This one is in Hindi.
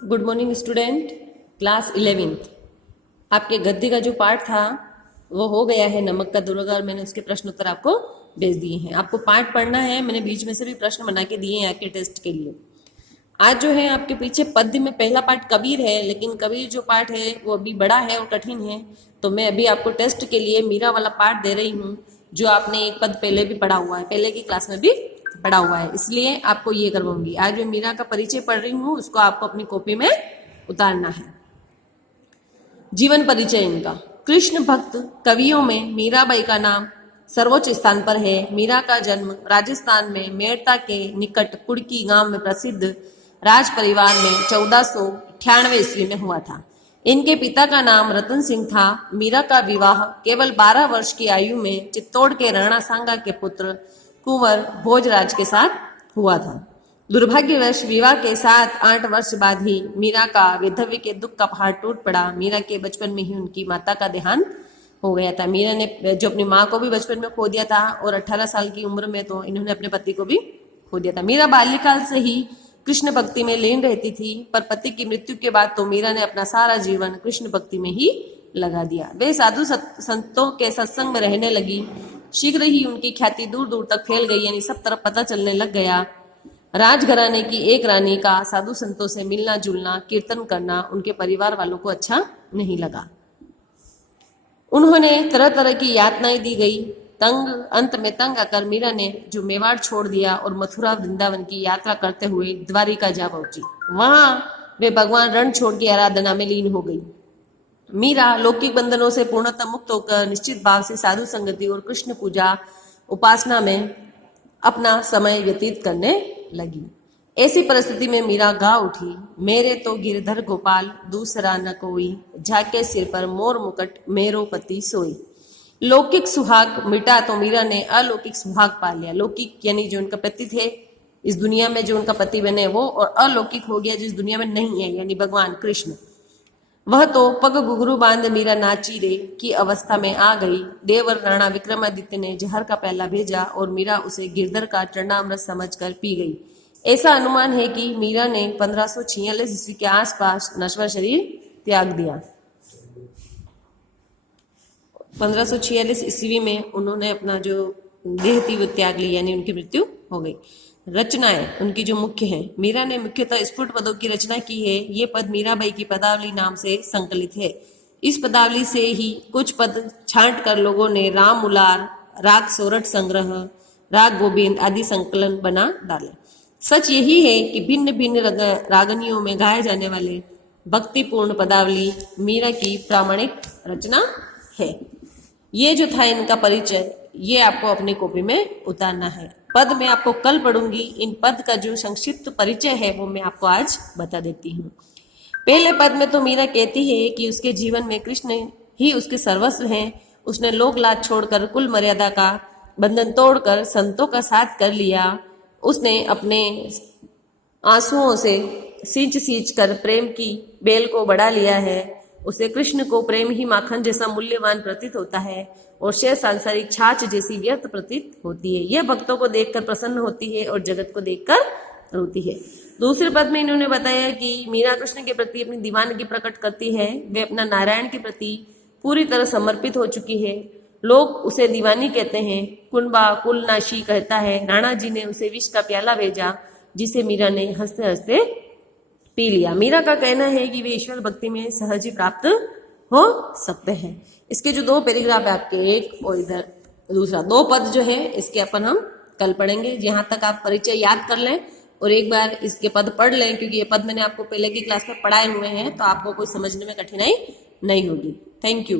Good morning student, class 11th। आपके गद्य का जो पार्ट था वो हो गया है, नमक का दुर्गा, और मैंने उसके प्रश्न उत्तर आपको भेज दिए हैं। आपको पार्ट पढ़ना है, मैंने बीच में से भी प्रश्न बना के दिए हैं आपके टेस्ट के लिए। आज जो है आपके पीछे पद्य में पहला पार्ट कबीर है, लेकिन कबीर जो पार्ट है वो अभी बड़ा है और कठिन है, तो मैं अभी आपको टेस्ट के लिए मीरा वाला पार्ट दे रही हूँ, जो आपने एक पद पहले भी पढ़ा हुआ है, पहले की क्लास में भी पढ़ा हुआ है, इसलिए आपको ये करवाऊंगी। आज जो मीरा का परिचय पढ़ रही हूँ उसको आपको अपनी कॉपी में उतारना है। जीवन परिचय इनका। कृष्ण भक्त कवियों में मीराबाई का नाम सर्वोच्च स्थान पर है। मीरा का जन्म राजस्थान में मेड़ता के निकट कुड़की गांव में प्रसिद्ध राज परिवार में 1498 ईस्वी में हुआ था। इनके पिता का नाम रतन सिंह था। मीरा का विवाह केवल 12 वर्ष की आयु में चित्तौड़ के राणा सांगा के पुत्र कुंवर भोजराज के साथ हुआ था। दुर्भाग्यवश विवाह के 7-8 वर्ष बाद ही मीरा का विधव्य के दुख का पहाड़ टूट पड़ा। मीरा के बचपन में ही उनकी माता का देहांत हो गया था। मीरा ने जो अपनी माँ को भी बचपन में खो दिया था, और 18 साल की उम्र में तो इन्होंने अपने पति को भी खो दिया था। मीरा बाल्यकाल से ही कृष्ण भक्ति में लीन रहती थी, पर पति की मृत्यु के बाद तो मीरा ने अपना सारा जीवन कृष्ण भक्ति में ही लगा दिया। वे साधु संतों के सत्संग में रहने लगी। शीघ्र ही उनकी ख्याति दूर दूर तक फैल गई, यानी सब तरफ पता चलने लग गया। राजघराने की एक रानी का साधु संतों से मिलना जुलना, कीर्तन करना उनके परिवार वालों को अच्छा नहीं लगा। उन्होंने तरह तरह की यातनाएं दी गई। अंत में तंग आकर मीरा ने जो मेवाड़ छोड़ दिया और मथुरा वृंदावन की यात्रा करते हुए द्वारिका जा पहुंची। वहां वे भगवान रणछोड़ की आराधना में लीन हो गई। मीरा लौकिक बंधनों से पूर्णतः मुक्त होकर निश्चित भाव से साधु संगति और कृष्ण पूजा उपासना में अपना समय व्यतीत करने लगी। ऐसी परिस्थिति में मीरा गा उठी, मेरे तो गिरधर गोपाल दूसरा न कोई, झाके सिर पर मोर मुकुट मेरो पति सोई। लौकिक सुहाग मिटा तो मीरा ने अलौकिक सुहाग पा लिया। लौकिक यानी जो उनका पति थे इस दुनिया में, जो उनका पति बने वो, और अलौकिक हो गया जिस दुनिया में नहीं है, यानी भगवान कृष्ण। वह तो पग घुघरू बांध मीरा नाची रे की अवस्था में आ गई। देवर राणा विक्रमादित्य ने जहर का प्याला भेजा और मीरा उसे गिरधर का चरणामृत समझकर पी गई। ऐसा अनुमान है कि मीरा ने 1546 ईस्वी के आसपास नश्वर शरीर त्याग दिया। 1546 ईस्वी में उन्होंने अपना जो देह थी वो त्याग ली, यानी उनकी मृत्यु हो गई। रचनाएं उनकी जो मुख्य हैं, मीरा ने मुख्यतः स्फुट पदों की रचना की है। ये पद मीराबाई की पदावली नाम से संकलित है। इस पदावली से ही कुछ पद छांट कर लोगों ने राम उलार, राग सोरठ संग्रह, राग गोविंद आदि संकलन बना डाले। सच यही है कि भिन्न भिन्न रागनियों में गाए जाने वाले भक्तिपूर्ण पदावली मीरा की प्रामाणिक रचना है। ये जो था इनका परिचय, ये आपको अपनी कॉपी में उतारना है। पद मैं आपको कल पढ़ूंगी। इन पद का जो संक्षिप्त परिचय है वो मैं आपको आज बता देती हूँ। पहले पद में तो मीरा कहती है कि उसके जीवन में कृष्ण ही उसके सर्वस्व हैं। उसने लोक लाज छोड़कर कुल मर्यादा का बंधन तोड़कर संतों का साथ कर लिया। उसने अपने आंसुओं से सींच सींच कर प्रेम की बेल को बढ़ा लिया है। उसे कृष्ण को प्रेम ही माखन जैसा मूल्यवान प्रतीत होता है और शेर सांसारिक छाछ जैसी व्यर्थ प्रतीत होती है। यह भक्तों को देखकर प्रसन्न होती है और जगत को देखकर रोती है। दूसरे पद में इन्होंने बताया कि मीरा कृष्ण के प्रति अपनी दीवानगी प्रकट करती है। वे अपना नारायण के प्रति पूरी तरह समर्पित हो चुकी है। लोग उसे दीवानी कहते हैं। कुंबा कुलनाशी कहता है राणा जी ने उसे विष का प्याला भेजा, जिसे मीरा ने हंसते हंसते पी लिया। मीरा का कहना है कि वे ईश्वर भक्ति में सहज ही प्राप्त हो सकते हैं। इसके जो 2 पैराग्राफ है आपके, एक और इधर दूसरा, 2 पद जो है इसके अपन हम कल पढ़ेंगे। यहाँ तक आप परिचय याद कर लें और एक बार इसके पद पढ़ लें, क्योंकि ये पद मैंने आपको पहले की क्लास में पढ़ाए हुए हैं, तो आपको कोई समझने में कठिनाई नहीं होगी। Thank you.